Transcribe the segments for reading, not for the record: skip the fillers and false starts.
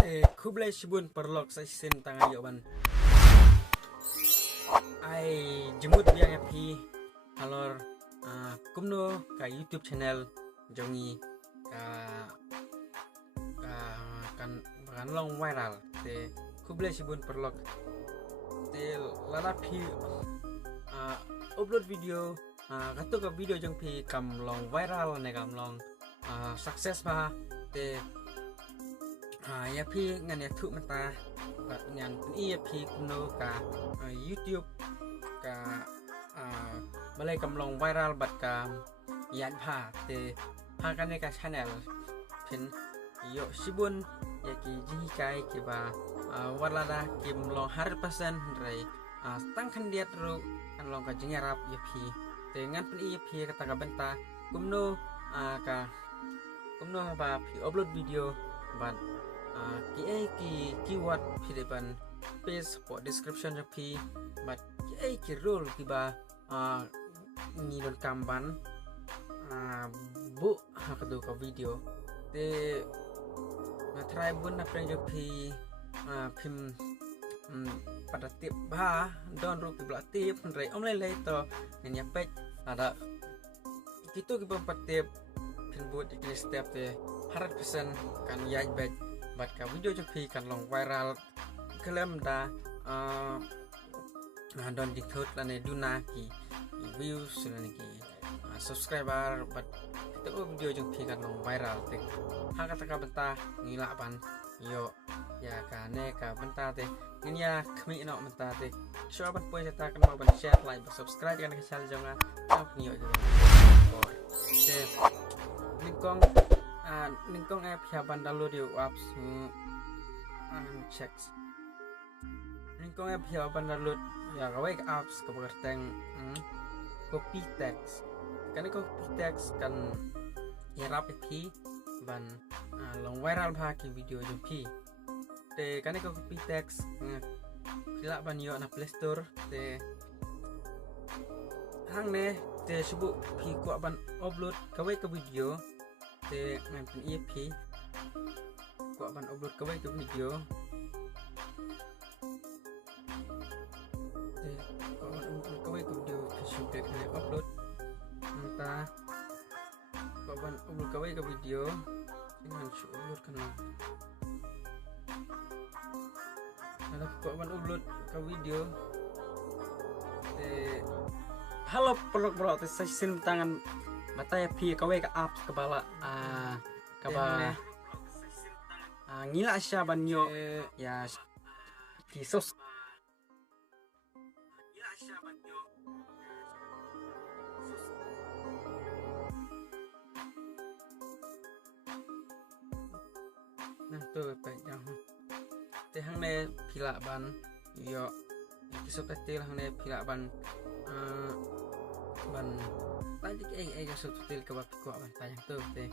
Kublai Shibun perlok sa sin tanga yoban ai jemut biang api alor kumno ka YouTube channel jongi ka kan long viral te Kublai Shibun perlok te lada pi upload video katu ka video jong pi kam long viral ne kam long success ba te ya pi ngan ya thu mata bat ngan i ya pi kuno ka YouTube ka malai kam long viral bat ka yan pha te pha kan ka channel pin yo Shibun ya ki ji kai ki ba walada kim long 100% rai tang kan dia ru kan long ka jingarap ya pi te ngan pin i ya pi kata ka benta kumno kumno ba pi upload video bat ki keyword pi depan page support description pi but ki rule ki ba ni don kamban bu hakado ka video te na try bun na pren pi pim pada tip ba don ru pi bla tip rai omlai lai to nya page ada gitu ki pempat tip pin buat di step te 100% kan ya baik bat ka video pi kan long viral kelem da don diktot lane duna ki views lane ki subscriber bat itu video pi kan long viral te ha kata ka benta ngila pan yo ya kane ka benta te ngin ya kami no benta te show ban poin ta kan mau ban share like subscribe kan ke channel jonga up ni yo te Ningkong app siapa download di apps checks Ningkong app siapa download ya kawai ke apps ke berteng copy text kan copy text kan ya rapi pi ban long viral bagi video jumpi te kan copy text sila ban yo na Play Store te hang ne te subu pi ko ban upload kawai ke video te ngan pin EP ko ban upload kawai ke video te ko ban upload kawai ke video Facebook ne upload anta ko ban upload kawai ke video dengan upload kana ada ko ban upload ke video te halo perlu te sesin tangan mata ya pi kawai ke apps kepala kaba ngila asya banyo ya kisos nah tuh baik yang tehang ne pila ban yo kisop tetil hang ne pila ban ban tadi kayak subtitle ke bapak gua ban tayang tuh teh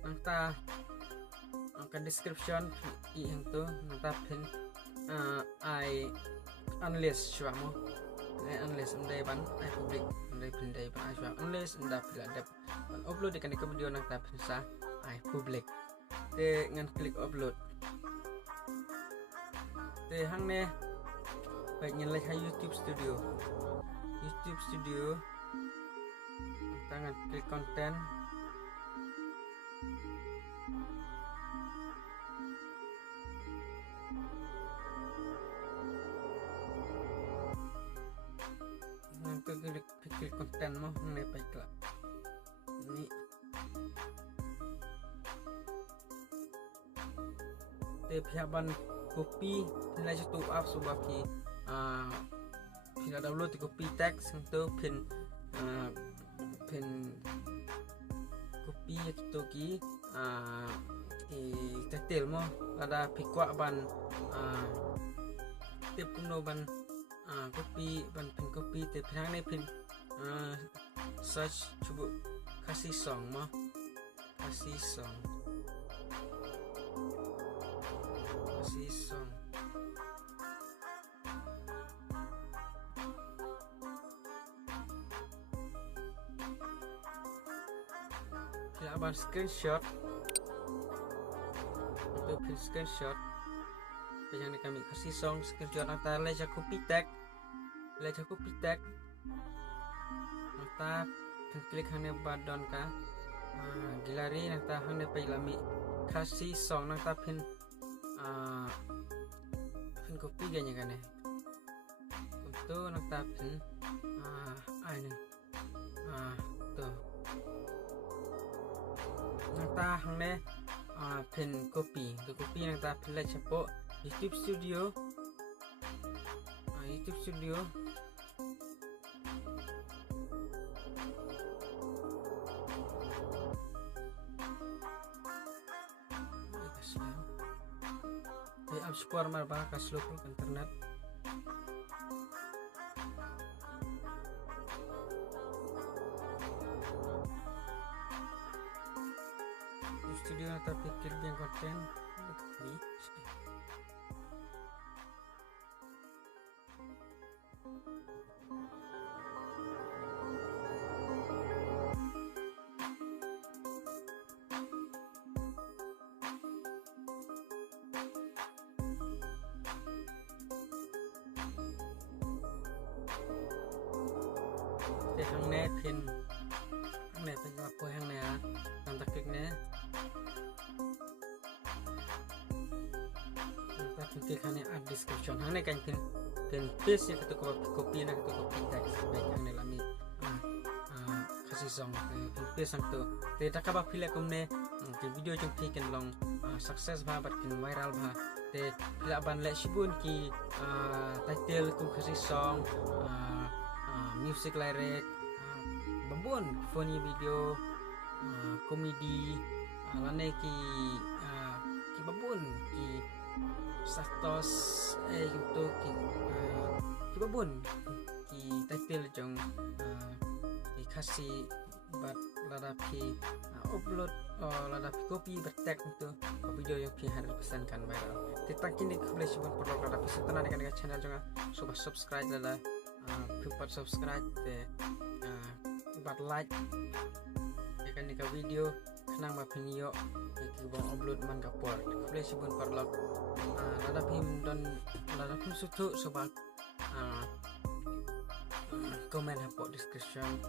nanta angka description yang tuh nanta pin I unless suamo unless ndai ban I public ndai pin ndai ban suam unless nda pila ada ban upload di kan ke video nanta pin sa I public te ngan klik upload te hang ne baik nyelai YouTube Studio tangan klik konten nanti klik konten mau ini baiklah ini pihaban copy nilai satu app subaki bila download di copy text untuk pin copy itu ki detail mo ada pikwa ban tip kuno ban copy ban pin copy tip hang ne pin search coba kasih song mo kasih song Kila ban screenshot untuk pin screenshot yang kami kasih song screenshot nata le copy tag nata klik hane badon ka gilari nata hane pai lami kasih song nata pin copy ganya kan untuk nata pin ini tuh nata hane pin copy nata pin le cepo YouTube Studio Abskuar marba kaslo ko internet studio nata pikir yang konten ini hàng này pin lapo hàng này nanti kliknya nanti klik hanya add description hàng này kan pin paste ya ketuk copy na ketuk copy text baik hàng này lami kasih song pin paste sang tu tidak kabah pilih kumne video jeng pikin long sukses bah batkin viral bah te pilih ban le shibun ki title kum kasih song music lyric babon funny video komedi lane ki babon ki status gitu ki babon ki title jong ki kasih bat ladapi upload ladapi copy bertag itu video yang pi harus pesankan viral tentang kini boleh sebut perlu ladapi setelah dengan channel jangan coba subscribe lada cepat subscribe buat like ya kan nika video kenang ma video iki bang upload man kapor boleh sebut perlu lada pim dan lada pim sutu sobat komen hapok description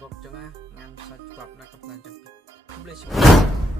box jangan ngan sa jawab nak kepelan boleh sebut